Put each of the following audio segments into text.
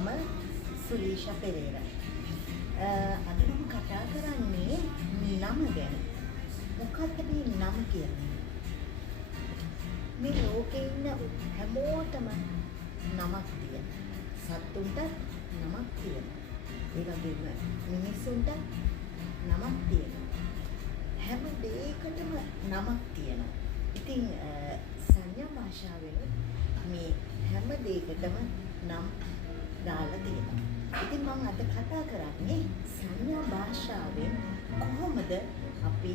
මම සුලීෂා පෙරේරා. අද මම කතා කරන්නේ නම ගැන. මොකක්ද මේ නම කියන්නේ? මේ ලෝකේ ඉන්න හැමෝටම නමක් තියෙනවා. සත්තුන්ට නමක් තියෙනවා. ඒ වගේම මිනිස්සුන්ට නමක් තියෙනවා. හැම දෙයකටම නමක් තියෙනවා. ඉතින් සංඥා භාෂාවෙන් මේ හැම දෙයකටම නම් දාලා තියෙනවා. ඉතින් මම අද කතා කරන්නේ සංඥා භාෂාවෙන් කොහොමද අපි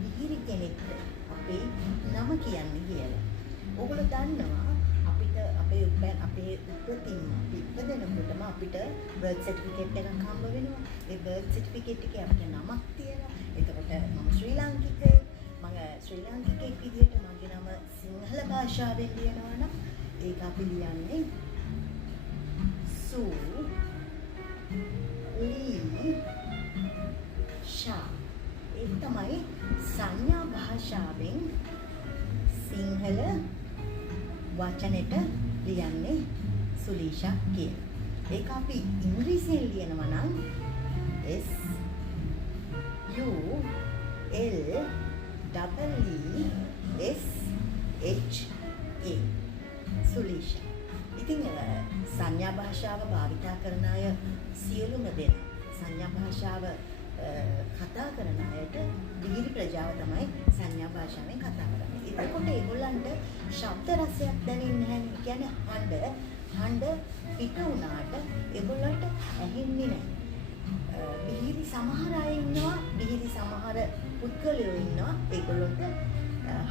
මිහිරි කෙනෙක්ට අපේ නම කියන්නේ කියලා. ඔයගොල්ලෝ දන්නවා අපිට අපේ උපතින්ම ඉපදෙනකොටම අපිට බර්ත් සර්ටිෆිකේට් එකක් හම්බ වෙනවා. ඒ බර්ත් සර්ටිෆිකේට් එකේ අපේ නමක් තියෙනවා. එතකොට මම ශ්‍රී ලාංකිකයෙක්. මම ශ්‍රී ලාංකිකයෙක් විදිහට මගේ නම සිංහල භාෂාවෙන් ලියනවා නම් ඒක අපි ලියන්නේ සුලීෂා. ඒක තමයි සංඥා භාෂාවෙන් සිංහල වචනෙට ලියන්නේ සුලීෂා කියලා. ඒක අපි ඉංග්‍රීසියෙන් ලියනවා නම් SULEESHA සුලීෂා. ඉතින් සංඥා භාෂාව භාවිතා කරන අය සියලුම දෙනා සංඥා භාෂාව කතා කරන අයට විහිළි ප්‍රජාව තමයි සංඥා භාෂාවෙන් කතා කරන්නේ. එතකොට ඒගොල්ලන්ට ශබ්ද රසයක් දැනෙන්නේ නැහැ. කියන්නේ හඬ පිට වුණාට ඒගොල්ලන්ට ඇහෙන්නේ නැහැ. විහිළි සමහර අය ඉන්නවා, විහිළි සමහර පුද්ගලයෝ ඉන්නවා. ඒගොල්ලන්ට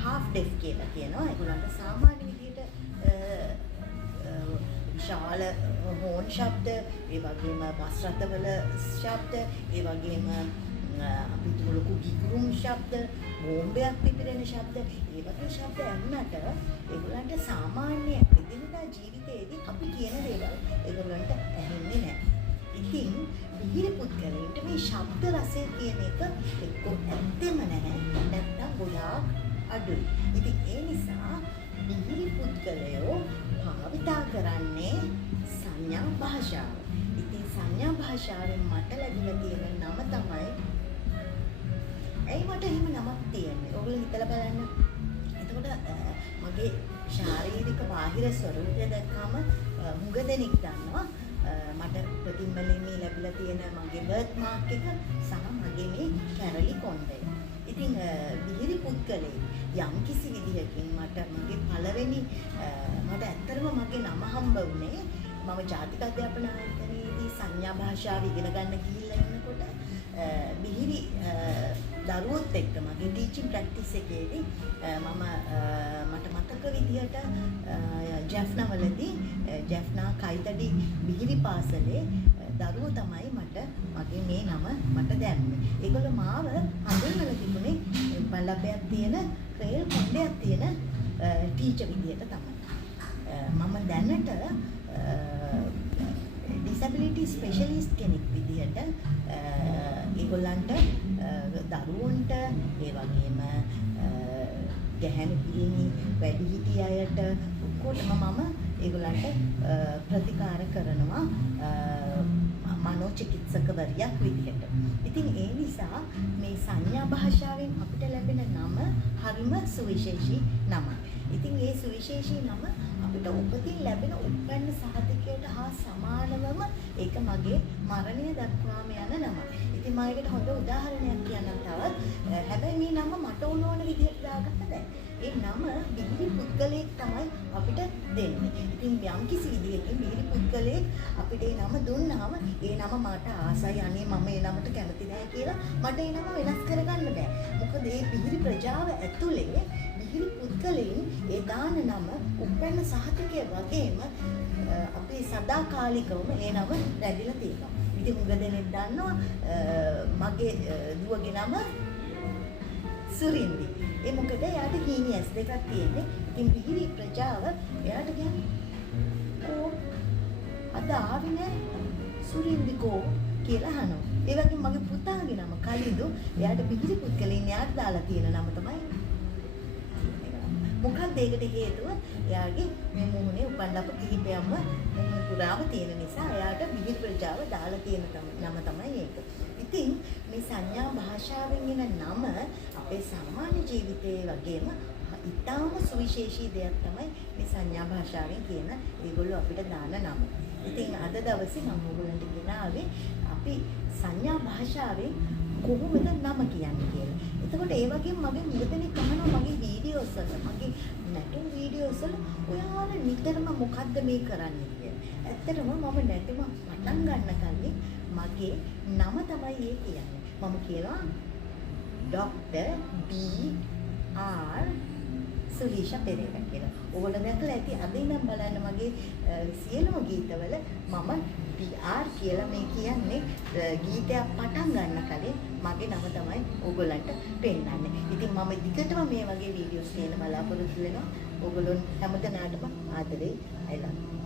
half deaf කියලා කියනවා. ඒගොල්ලන්ට සාමාන්‍ය විදිහට විශාල හෝන් ශබ්ද, ඒ වගේම බස් රථවල ශබ්ද, ඒ වගේම අපිට ලොකු ගිගුරුම් ශබ්ද, බෝම්බයක් පිපිරෙන ශබ්ද, ඒ වගේ ශබ්ද ඇහුනට ඒගොල්ලන්ට සාමාන්‍ය එදිනෙදා ජීවිතයේදී අපි කියන දේවල් ඒගොල්ලන්ට ඇහෙන්නේ නැහැ. ඉතින් විහිළි පුද්ගලයන්ට මේ ශබ්ද රසය කියන එක එක්ක ඇත්තෙම නැහැ, නැත්නම් ගොඩාක් අඩුයි. ඉතින් ඒ නිසා විහිළි පුද්ගලයෝ භාවිතා කරන්නේ සංඥා භාෂාව. ඉතින් සංඥා භාෂාවෙන් මට ලැබිලා තියෙන නම තමයි. ඇයි මට එහෙම නමක් තියෙන්නේ? ඔයගොල්ලෝ හිතලා බලන්න. එතකොට මගේ ශාරීරික බාහිර ස්වරූපය දැක්කම හුඟ දෙනෙක් දන්නවා මට ප්‍රතිබලෙන් ලැබිලා තියෙන මගේ බර්ත් මාක් එක සහ මගේ මේ කැරලි කොණ්ඩය. ඉතින් විහිළි පුද්ගලෙක් යම් කිසි විදිහකින් මට මගේ පළවෙනි මට ඇත්තටම මගේ නම හම්බ වුණේ මම ජාතික අධ්‍යාපන ආයතනයේදී සංඥා භාෂාව ඉගෙන ගන්න ගිහිල්ලා ඉන්නකොට විහිළි දරුවොත් එක්ක මගේ ටීචින් ප්‍රැක්ටිස් එකේදී මට මතක විදිහට ජැෆ්නාවලදී ජැෆ්නා කයිතඩි විහිළි පාසලේ දරුවෝ තමයි මගේ මේ නම මට දැම්මේ. ඒගොල්ලෝ මාව හඳුන්වලා තිබුණේ බල්ලබයක් තියෙන ක්‍රේල් කොණ්ඩයක් තියෙන ටීචර් විදිහට තමයි. මම දැනට ඩිසැබිලිටි ස්පෙෂලිස්ට් කෙනෙක් විදිහට ඒගොල්ලන්ට දරුවන්ට ඒ වගේම ගැහැණු පිරිමි වැඩිහිටි අයට ඔක්කොටම මම ඒගොල්ලන්ට ප්‍රතිකාර කරනවා මනෝචිකිත්සකවරියක් විදිහට. ඉතින් ඒ නිසා මේ සංඥා භාෂාවෙන් අපිට ලැබෙන නම හරිම සුවිශේෂී නමක්. ඉතින් ඒ සුවිශේෂී නම අපිට උපතින් ලැබෙන උප්පන්න සහතිකයට හා සමානවම ඒක මගේ මරණය දක්වාම යන නම. ඉතින් මම ඒකට හොඳ උදාහරණයක් කියන්නම් තවත්. හැබැයි මේ නම මට ඕන විදිහට දාගන්න බෑ. ඒ නම විහිළි පුද්ගලයෙක් තමයි අපිට දෙන්නේ. ඉතින් යම් කිසි විදිහකින් විහිළි පුද්ගලයෙක් අපිට ඒ නම දුන්නාම ඒ නම මට ආසයි, අනේ මම ඒ නමට කැමති නැහැ කියලා මට ඒ නම වෙනස් කරගන්න බෑ. මොකද ඒ විහිළි ප්‍රජාව ඇතුලේ විහිළි පුද්ගලයන් ඒ දාන නම උපැන්න සහතිකය වගේම අපේ සදාකාලිකවම ඒ නම රැඳිලා තියෙනවා. ඉතින් මුග දෙනෙක් දන්නවා මගේ දුවගේ නම සුරින්දි. ඒ මොකද එයාට හීනියස් දෙකක් තියෙන්නේ. ඉතින් විහිළි ප්‍රජාව එයාට කියන්නේ අද ආවේ නෑ සුරින්දිකෝ කියලා අහනවා. ඒ වගේම මගේ පුතාගේ නම කලිදු. එයාට විහිළි පුද්ගලයන් යාට දාලා තියෙන නම තමයි මොකක්ද ඒකට හේතුව? එයාගේ මේ මුහුණේ උපන්ලප කිහිපයක්ම මුහුණ පුරාම තියෙන නිසා එයාට මිහිරි ප්‍රජාව දාලා තියෙන නම තමයි ඒක. ඉතින් මේ සංඥා භාෂාවෙන් එන නම අපේ සාමාන්‍ය ජීවිතයේ වගේම ඉතාම සුවිශේෂී දෙයක් තමයි මේ සංඥා භාෂාවෙන් කියන ඒගොල්ලෝ අපිට දාන නම. ඉතින් අද දවසේ මම ඔයගොල්ලන්ට ගෙනාවේ අපි සංඥා භාෂාවෙන් කොහොමද නම කියන්නේ කියලා. එතකොට ඒ වගේම මගේ මුදෙනෙක් අහනවා මගේ වීඩියෝස් වල මගේ නැටුම් වීඩියෝස් වල ඔයාලා නිතරම මොකද්ද මේ කරන්නේ කියලා. ඇත්තටම මම නැටුම පටන් ගන්න කලින් මගේ නම තමයි ඒ කියන්නේ. මම කියනවා ડોක්ටර් බී.ආර්. සුලීෂා පෙරේරා කියලා. ඕගොල්ලෝ දැකලා ඇති අද ඉඳන් බලන්න මගේ සියලුම ගීතවල මම PR කියලා මේ කියන්නේ ගීතයක් පටන් ගන්න කලින් මගේ නම තමයි ඕගොල්ලන්ට පෙන්නන්නේ. ඉතින් මම දිගටම මේ වගේ වීඩියෝස් දෙන්න බලාපොරොත්තු වෙනවා. ඕගොල්ලෝ හැමදෙනාටම ආදරේ I love you.